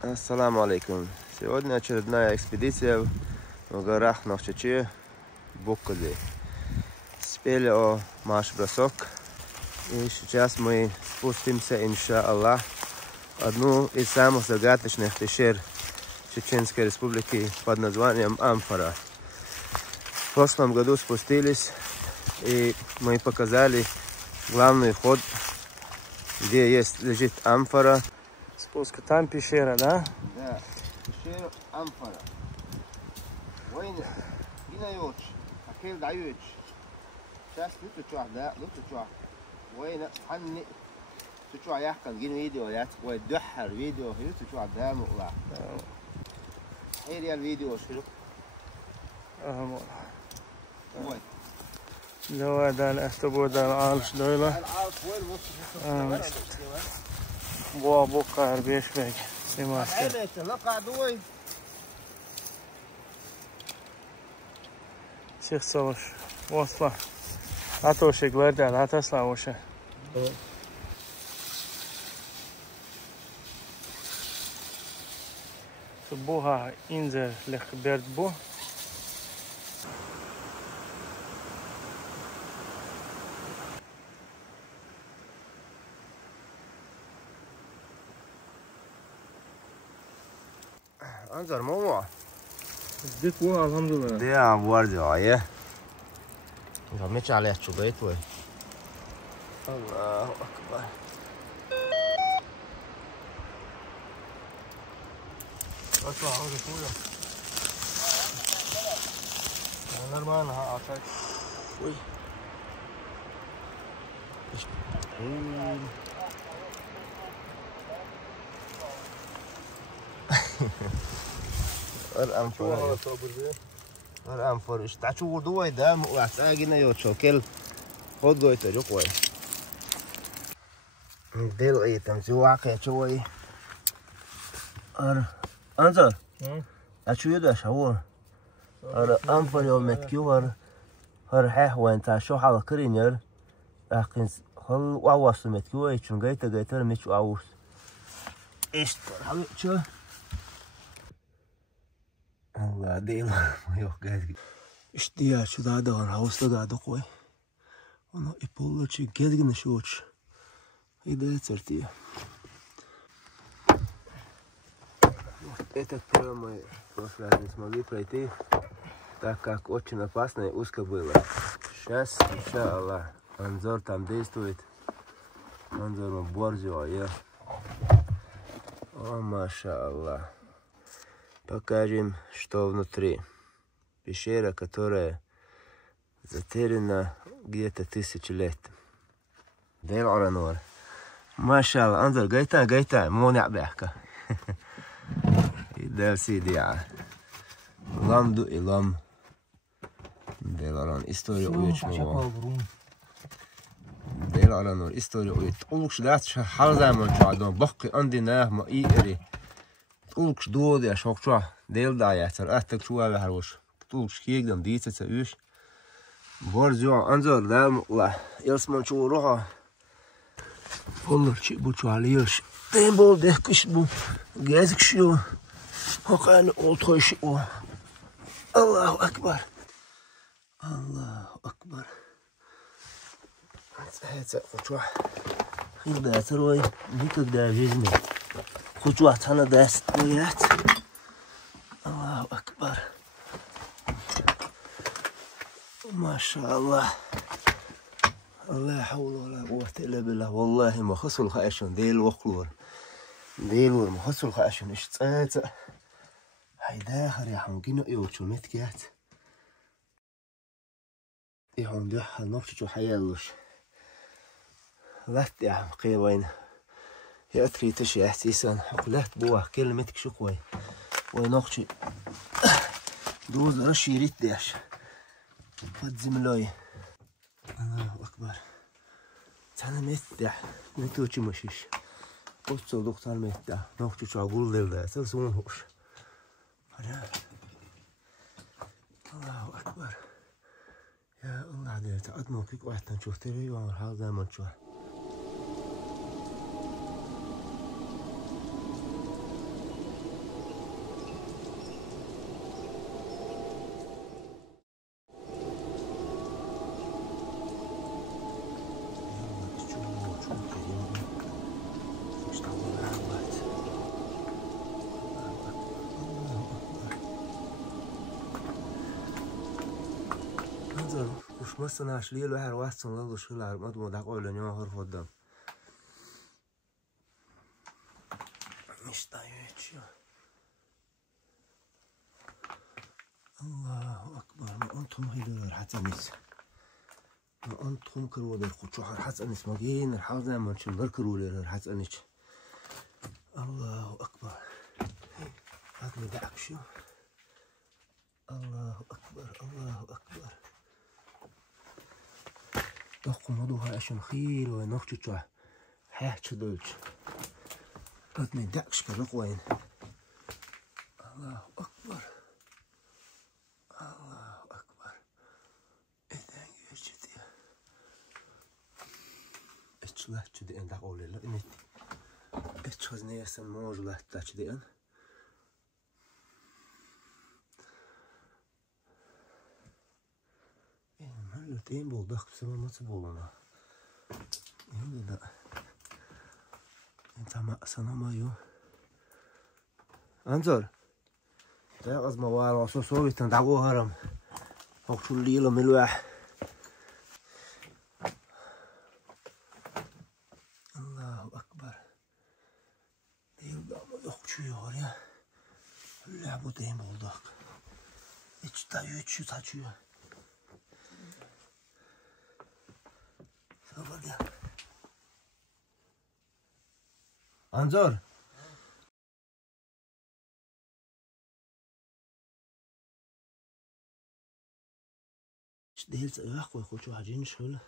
Ассаламу алейкум. Сегодня очередная экспедиция в горах Нохчачи, Буккали. Спели о марш-бросок. И сейчас мы спустимся, иншаллах, в одну из самых загадочных пещер Чеченской Республики под названием Амфора. В прошлом году спустились, и мы показали главный вход, где лежит амфора. Спуск, там пещера, да? Да, пещера Амфора. وين هنا يوتش أكيد دعيوتش شاس لطلع ده لطلع وين حني تطلع يحكي جين فيديو يات ويدحر فيديو لطلع ده مقلع إيه ريال فيديو شنو؟ وين لو ده الأستبو ده العالش دويلة العالش وين وصل بوا بوكا هربيش بيك سيماس أنا تلقى دوي شيخ صلوش وصله هاتو شكلر ده لا تسلا وشه سبوها إنزل لخبرت بو انظر ماما ديك بو الحمد لله دي عم وردي عيه غميتش عليها شوبيت وي الله اكبر اطلع عاوز كولا نورمال هاعطيك وي الأنفر اشتعشوا دوي دام وعساقنا يوتشوكل خد قوي تجوكوي ديل اي تمسيو عقي شوي انظر اشو يدو اشعور أنفر يوم متكيور هرحيح وين تعشو حال كرينير لكن خل وعوصو متكيور چون قيتا ميشو عوص اشتر حبيب شو الله ديل ما يوقع اشتيا شو ده دهان هاوس ده قوي انا يبولو شي جدنا شوش هيدا ترتيه этот мой прошлый не смогли пройти, так как очень опасно и узко было. Сейчас, иншаллах, Анзор там действует. Анзор борзо, я. О, машаллах. Покажем, что внутри. Пещера, которая затеряна где-то 1000 лет. Дейл Оранор. Машаллах, Анзор, гайта, мونع بحكة. ده سيدي لام دو إلام ديل Oran история уечного. ديل Oranor история ует. تقولكش ده حال زمان شعدان بقي عندي ناه ما إيري. تقولكش دود يا شوك شو ديل دايتر أتك شو على هروش. تقولكش كيك دم ديت تسويش. برجع أنظر دام لا يسمع شو روحه. والله شيء بوشو عليش. دين بول ده كش بو جازك شو. وكان أوتو شيء. الله أكبر. الله أكبر. هذا خطوة. هذا تروي ديك ده جزمة. خطوة أنا داست ويات. الله أكبر. ما شاء الله. لا حول ولا قوة إلا بالله والله ما خسر خاشن ديل وقلور ديل ما خسر خاشن إيش تأت هيدا خري حمقينه يوتشو متكات يهم ده نقطة حيالوش لا تعم قيوين يأتري تشي احتيسان حقلات بوه كلمتك شقوي ونقطة دوز رشي ريت داش قد زملاي الله أكبر أنا متدح نتوشي مشيش قلت دكتور متدح نوختي شو أقول لله تلسون هوش الله أكبر يا الله عليك تعدنا فيك واحد نشوف تري وعمر حال دائما نشوف انظر وش مثلا عشليه الواحد واسطن الله شغل عرمات مدق أولانيا هر فضم مش طايش الله أكبر ما أنتم هيدور حتى نس ما أنتم كرولر خدشوا حتى نس مجين الحاضر ما نشلر كرولر حتى نس الله أكبر هات مدعك شو الله أكبر الله أكبر دق مضوها عشان خير ونخشوا حاجة دولش هات مدعكش كرق وين الله أكبر الله أكبر إذا يجدي اتشلت جدي أن دقولي لا إنتي اتشوزني يسن موجلة تجدي أن ملتين بولدق بسبب ما تبولنا يقول لا انت ما أصلا ما يو انظر ده از موال واسو سوي تندعو هرم وقت الليل ملوح الله أكبر يبقى ما يخشوا يوريا اللعبوا دين بولدق اتشتايو اتشو تاچو انظر ديلت اخوي خوشو حاجين شغل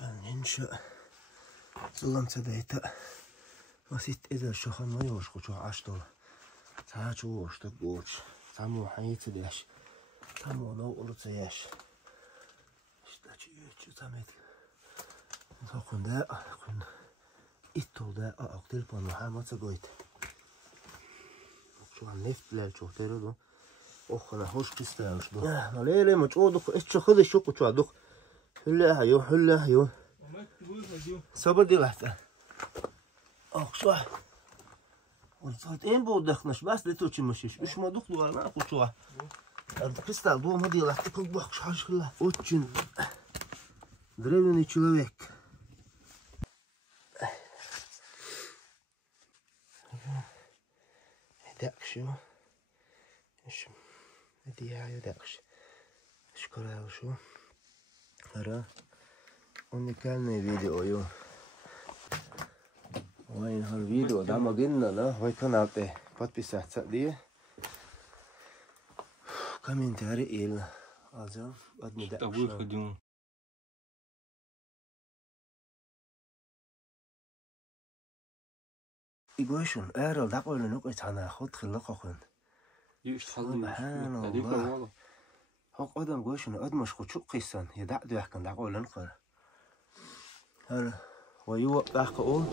انشا ظلم تبيتا وسيت اذا شخن ما يوش خوشو عشتو تاچو وش تقوش تامو حيت ديش تامو نو قلتياش اشتاچو يچو تامت تاكون دا كون اتو دا اقتل بانو حما تقويت شو عم نفت لا شو تيرو أخنا هوش كستاوش دو ليه ما تقودك إيش خذ الشوك وتوعدك هلا هيو صبر دي لحظة صح والصوت إين بودخنش بس لتوشي مشيش إيش ما دخلوا أنا أقول شو الكريستال دو ما دي لحظة كل بحش حاجة كلها أوتشن древний человек داك شو إيش ديايو داكش شكرا شو هرا уникальный видео يو وين هالفيديو ده ما قلنا لا هاي قناة подписаться دي комментарий إل هذا بدنا داكش إيجوشن أرل داقول نقطة أنا خد خلق أخون سبحان الله حق أدم قوشن أدمش خد شو قيسان يدع دو يحكن داقول نقر هلا ويو بحقه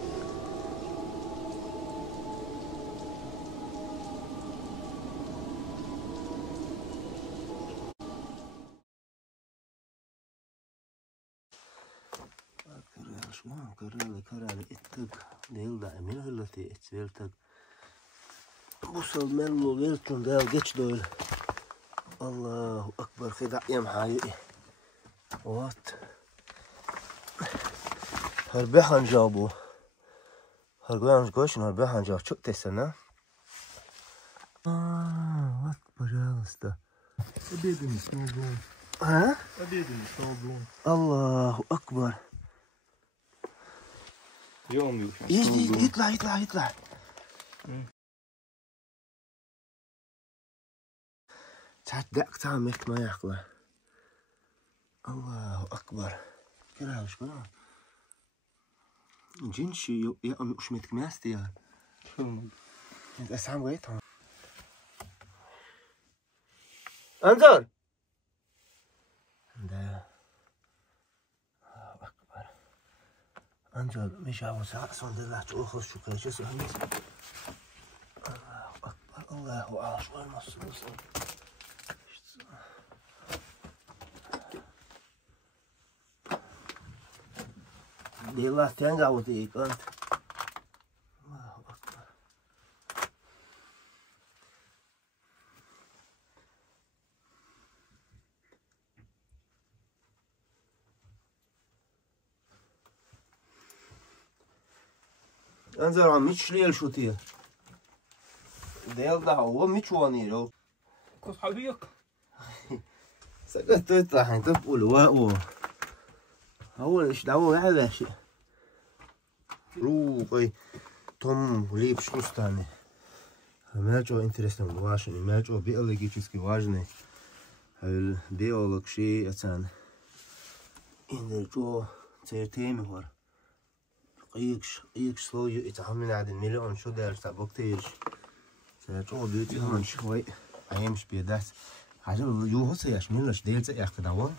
كرال اتق ديل دا امين هلتي اتسيلتق بوصل ملو ليلتون داو جيتش دول الله اكبر خدع يم حقيقي وات هربحان جابو هرقوان جوشن هربحان جاب شو تسنا وات بجالستا Обеденный столбун. ها Обеденный столбун. الله اكبر يوم يطلع تصدق تعملت ما يعقله الله أكبر كده وش كده جنشي يا أمي وش متكماستي يا شو أنت أسعى ويتها انظر ده الله أكبر انظر مش عاوز أحسن دلعت أخر شو كيش اسمه الله أكبر الله أعلم وين مصر دي الله تنقع وتيك أنت الله أكبر انظر عم متشليل شو تيه ديل ده هو متشواني لو كوس حبيك سقط تطلع تقول واو هو ايش دعوه يا باشا روقي توم ليب شو ستاني ماجو انترستن واشني ماجو биологически важный биолог شيء اتان ان جو تيرتيم هو ايكش سلو يتعامل على المليون شو دار بكتير جو بيوتي هم شوي ايمش بيدات عجب يو هسه ياش ملش ديلت يا خدوا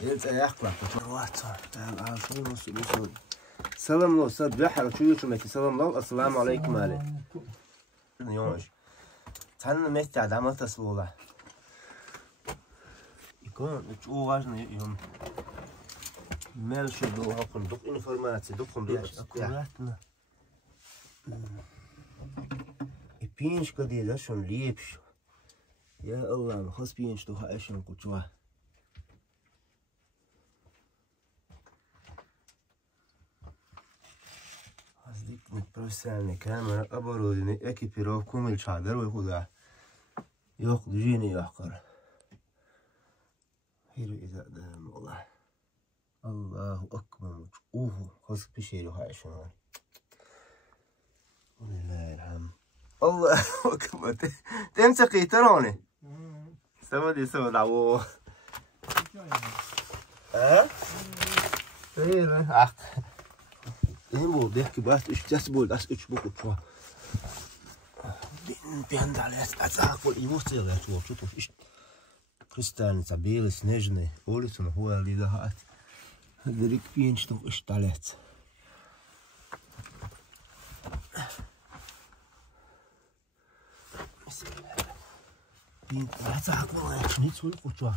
ديلت يا اخلا روات تعال عارفين وسو سلام الله استاذ بحر شو يشمك سلام الله السلام عليكم عليك يومش تعال مت عملت سوله يكون شو واجن يوم مالش دو هاكن دوك انفورماتي دوكم بياش اكوراتنا بينش كدي داشون ليبش يا الله ما خص بينش تو هاشون كوتوا هذيك نتبرسل كاميرا ابرو دي اكي بيرو كومل شادر ويخدا ياخذ جيني يحقر هيرو اذا دام والله الله اكبر اوه خص بيشيلو هاشون ولله الحمد الله اكبر تمسكي تروني سودي سود عوو ها ايه اخ ايه بيحكي بس ايش تسبول بس ايش بوكو شو بيند على اتاك واليوت يا تو شوف ايش كريستال تبيل سنجني بولس هو اللي ده هذيك بينش تو ايش طلعت اتاك والله شنيت ولا قطوا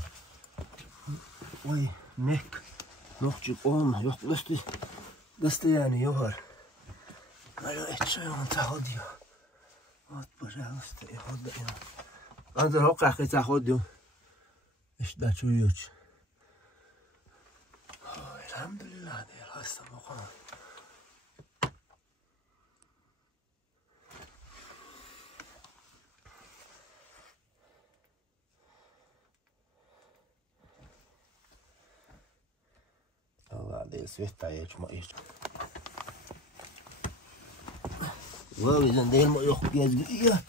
وي نك نخرج يخلصتي دست يعني يهر مالو اتشو انت هاديو هات بجاوست يهد انا هذا الوقع اخي تاخدو ايش دا شو يوش الحمد لله دي الهسه مقام الله دي سويت عيش ما ايش واو اذا دي ما يخ يزقيه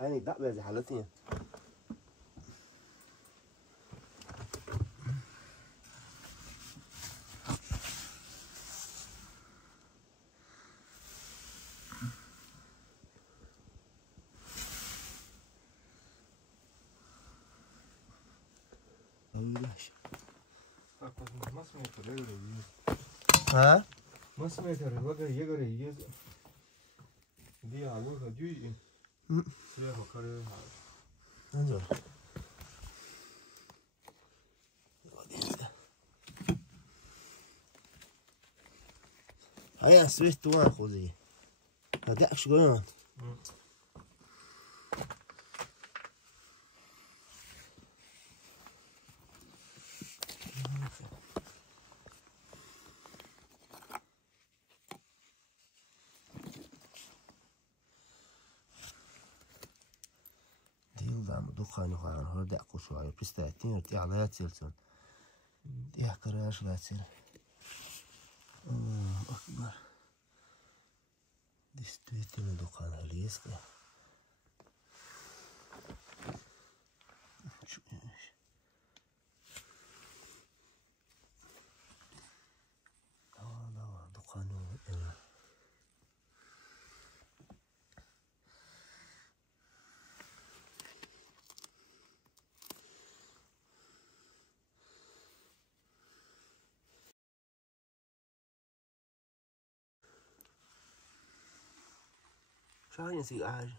هاني دق زي حالتي ها؟ ما سمعت الرواقة يقرأ يجوز دي عوضها جوي سياحة كارير انظر هيا سويت وين خذي هداك شلون دخان وخان هردا قشوا على بستاتين ارتي على تيلسون دي كراش لا تيل الله اكبر دي ستيتنا دخان عليسكا لا دخان شو ينسي عاج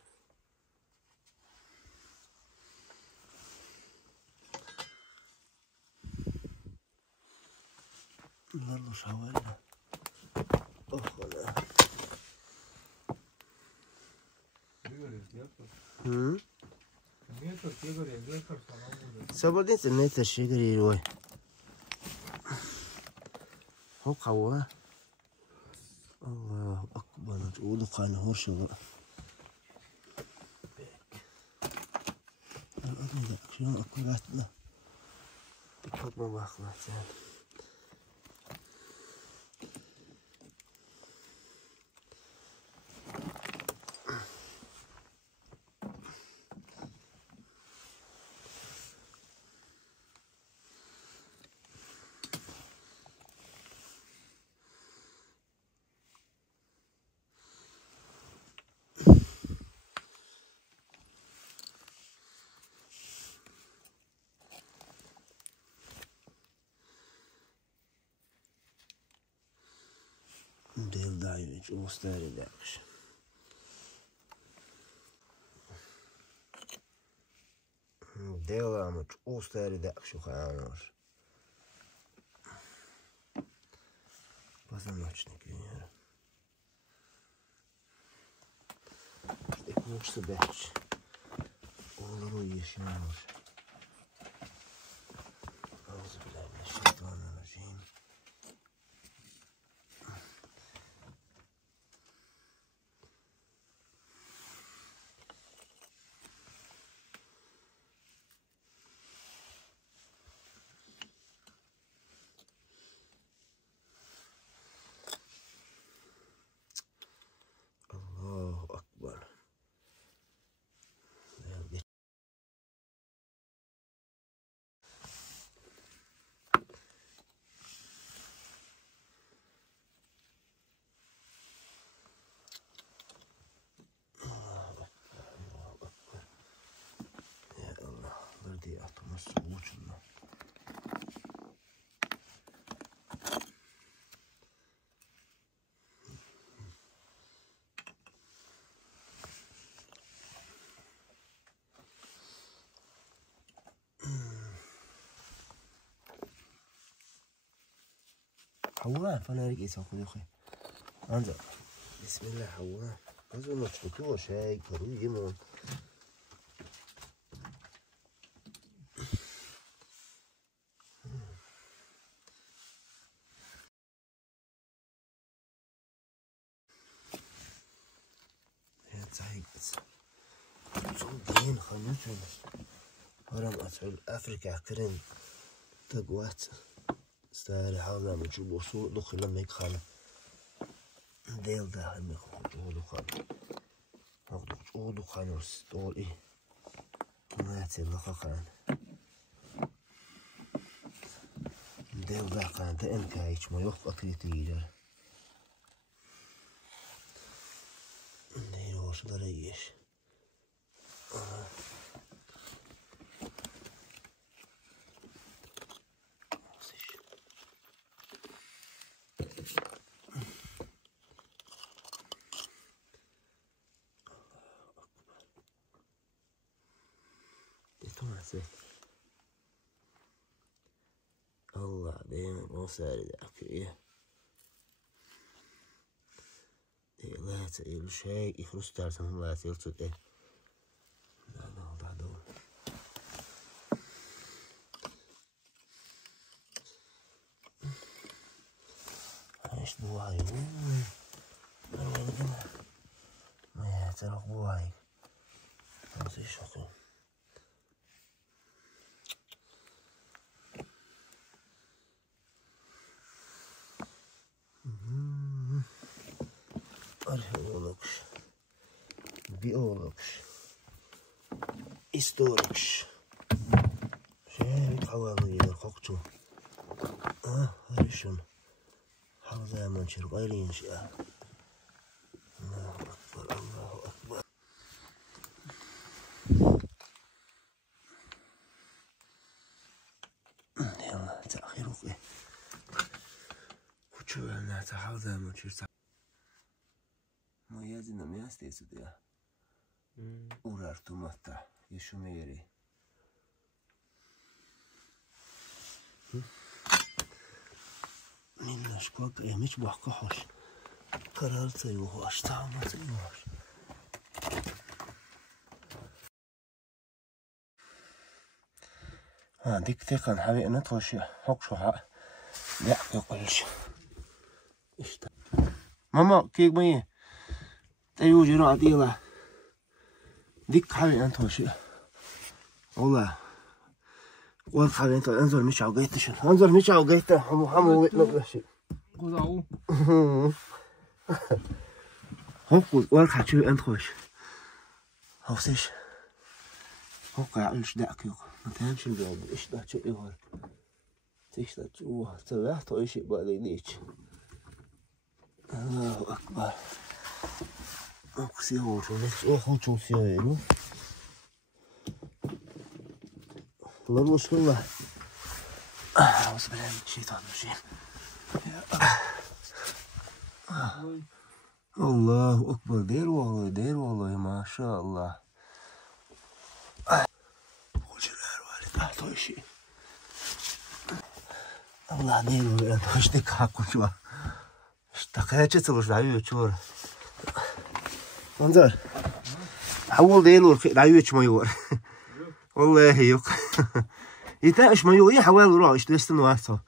والله شو Sabadin sen ne taşıyor yürüyor. هو قواه الله أكبر تقولوا قال هو شغل أنا شو أكلاتنا بحط ما باخذ Del daje ću ostari dakle. Delamo ću ostari dakle hanoš. Pa za noćnik jer. Tek moć se beći. Olur uyuş hanoš. Auzubillahi şeytanirracim. حواه فانا رجعي ساخذ اخي انظر بسم الله حواه لازم نشفطوه شاي كروي يمون صحيح بس صدقين خليتهم هرم أسعود أفريقيا كرين تقوات استاري حاولنا من شو بوصول دخل لما يدخل ديل ده هم يخرجوا دخل يخرجوا دخل وستول إيه ما يتلقى كان ديل ده كان ده إن كايش ما يخفى كريتيجر ديل وش دريش الله دايما وساري ذاك إيه لا تقيل شيء يخرج تعرفهم لا تقيل تقيل لا لا بعدهم عيش بواي ما يعترف بواي ما تشوفه Arheologs, biologs, historics. شايف حوالي القطو هرشون حوالي منشر غيرين شيء الله أكبر الله أكبر يلا تأخيرك وشو أنا تحوالي منشر ما يزينا مياستی سودیا اورار تو ماتا یشو میری نینش کوک ایمیش باقی هاش Karartı yuvaş, tamamı yuvaş. ديك ثقة حبيبي أنا توشي حق شو حق لا يقولش إيش ده ماما كيك مية تيجي جرو عديلة ديك حبيبي أنت توشي والله والله حبيبي أنت انزل مش عوجيتش انزل مش عوجيته حمو نقلش قضاو هوك والله حتشوي أنت خوش هوسيش هوك يعقلش داك يوك ما تفهمش الجواب إيش ده شو إيه إيش ده شو تبعت أي شيء بقى ليش الله أكبر أقصي هو شو ليش إيه هو شو سيارة الله المشكلة أعوذ بالله من الشيطان الرجيم الله أكبر دير والله ما شاء الله وجرار والد تحت أي شيء الله دير والله اشتك حقه شو اشتقيت تلوش العيوة شور انظر حول ديلور العيوة ميور والله يوك يتاش ميور يحاول روح اشتريستن واسطة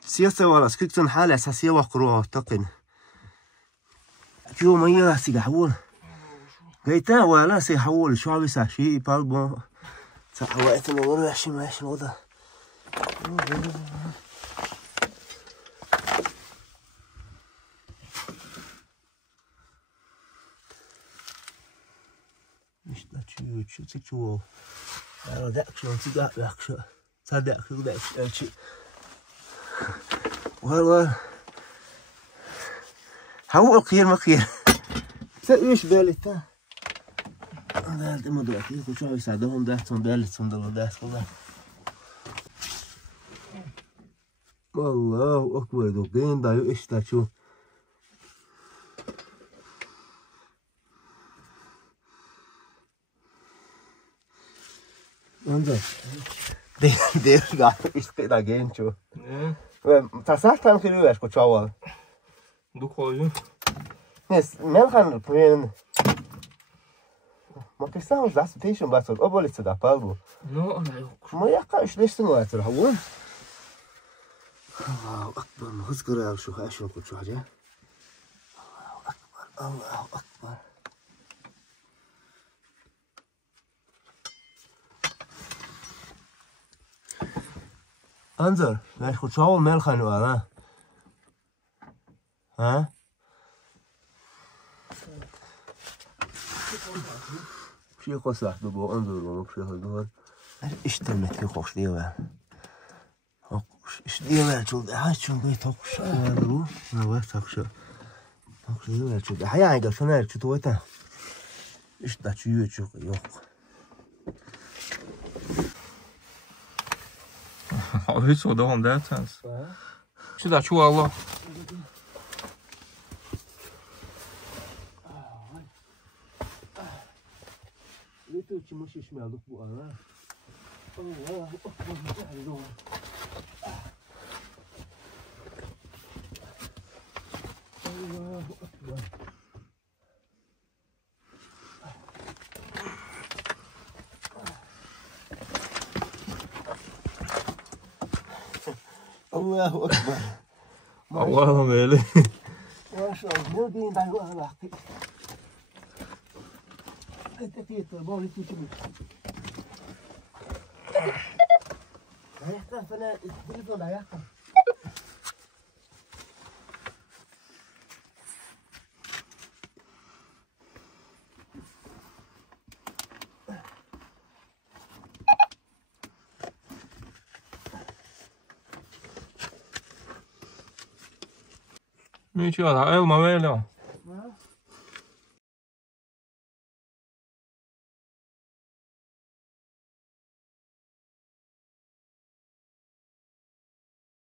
سياسة ولا سكتن حالة أساسية وقروها تقن كيو ميور سيحول قيتا ولا سيحول شو عم شيء بالبو سحوقت الأمور وحشي ماشي الوضع مش ده شو تشوف أنا داك شو تيجي داك شو صدق شو داك شو والله هو الخير ما خير سأيش بالي تا أنا ما دلوقتي كل شوي يساعدهم ده ثم بالي ثم ده والله الله أكبر دوقين ده إيش ده شو انظر دير قاعد إيش كده جين شو تساعد كم كيلو إيش كتشاول دو كويو نس من خان بين ما كيساوش داس تيشن بس أبغى لسه ده بالو لا أنا يوك ما يقاش ليش تنوع ترى هو الله أكبر ما أذكر يا شو هاشو كل شو حاجة الله أكبر انظر ماش خود شاول مال خانو ها شي قصة بابا انظر ومبشي هدول ايش تمت في خوش ديوان ايش ديوان شو هاي شو بيت هوش هذا ما وقت هوش هوش ديوان شو هاي عايقة شو نارك شو تويتا ايش دا شو يوشو يوك Har vi så då om det ens? Så där tror alla. ليتو مش يشمع لك بقى الله أكبر الله أكبر الله أكبر الله مالي ما شاء الله مو دين ده هو باقي أنت كيف بقول تجيب هيحتاج فأنا التليفون هيحتاج Nu kör jag elma väl ja.